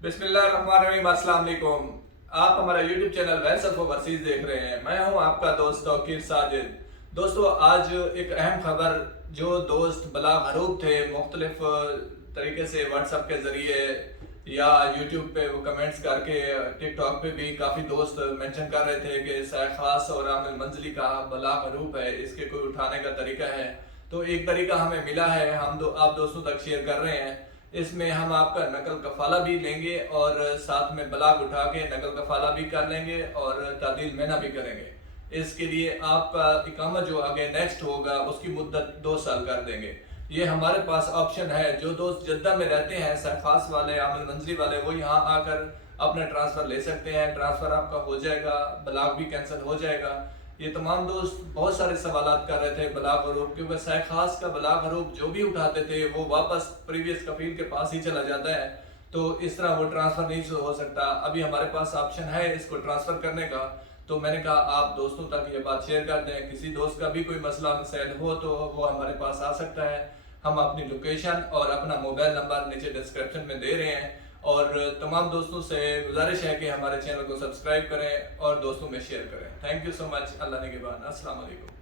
बिस्मिल्लाहिर्रहमानिर्रहीम। अस्सलाम वालेकुम। आप हमारा यूट्यूब चैनल वैस ऑफ ओवरसीज देख रहे हैं। मैं हूं आपका दोस्त तौकीर साजिद। दोस्तों, आज एक अहम खबर, जो दोस्त बलाग हरूब थे, मुख्तलिफ तरीके से व्हाट्सएप के ज़रिए या यूट्यूब पे वो कमेंट्स करके, टिकटॉक पे भी काफ़ी दोस्त मेंशन कर रहे थे कि सैफ खास और आमिर मंजली का बलाग हरूब है, इसके कोई उठाने का तरीका है। तो एक तरीका हमें मिला है, आप दोस्तों तक शेयर कर रहे हैं। इसमें हम आपका नकल कफाला भी लेंगे और साथ में बलाग उठा के नकल कफाला भी कर लेंगे और तादील मैना भी करेंगे। इसके लिए आपका इकामा जो आगे नेक्स्ट होगा उसकी मुद्दत 2 साल कर देंगे। ये हमारे पास ऑप्शन है। जो दोस्त जद्दा में रहते हैं, सरखास वाले, आमिर मंजली वाले, वो यहाँ आकर अपना ट्रांसफ़र ले सकते हैं। ट्रांसफ़र आपका हो जाएगा, बलाग भी कैंसिल हो जाएगा। ये तमाम दोस्त बहुत सारे सवालात कर रहे थे बलाग हरूब, क्योंकि सैफ खास का बलाग हरूब जो भी उठाते थे वो वापस प्रीवियस कफील के पास ही चला जाता है, तो इस तरह वो ट्रांसफ़र नहीं हो सकता। अभी हमारे पास ऑप्शन है इसको ट्रांसफ़र करने का। तो मैंने कहा आप दोस्तों तक ये बात शेयर कर दें। किसी दोस्त का भी कोई मसला मसैल हो तो वो हमारे पास आ सकता है। हम अपनी लोकेशन और अपना मोबाइल नंबर नीचे डिस्क्रिप्शन में दे रहे हैं। और तमाम दोस्तों से गुजारिश है कि हमारे चैनल को सब्सक्राइब करें और दोस्तों में शेयर करें। Thank you so much. Allah निगहबान। अस्सलाम वालेकुम।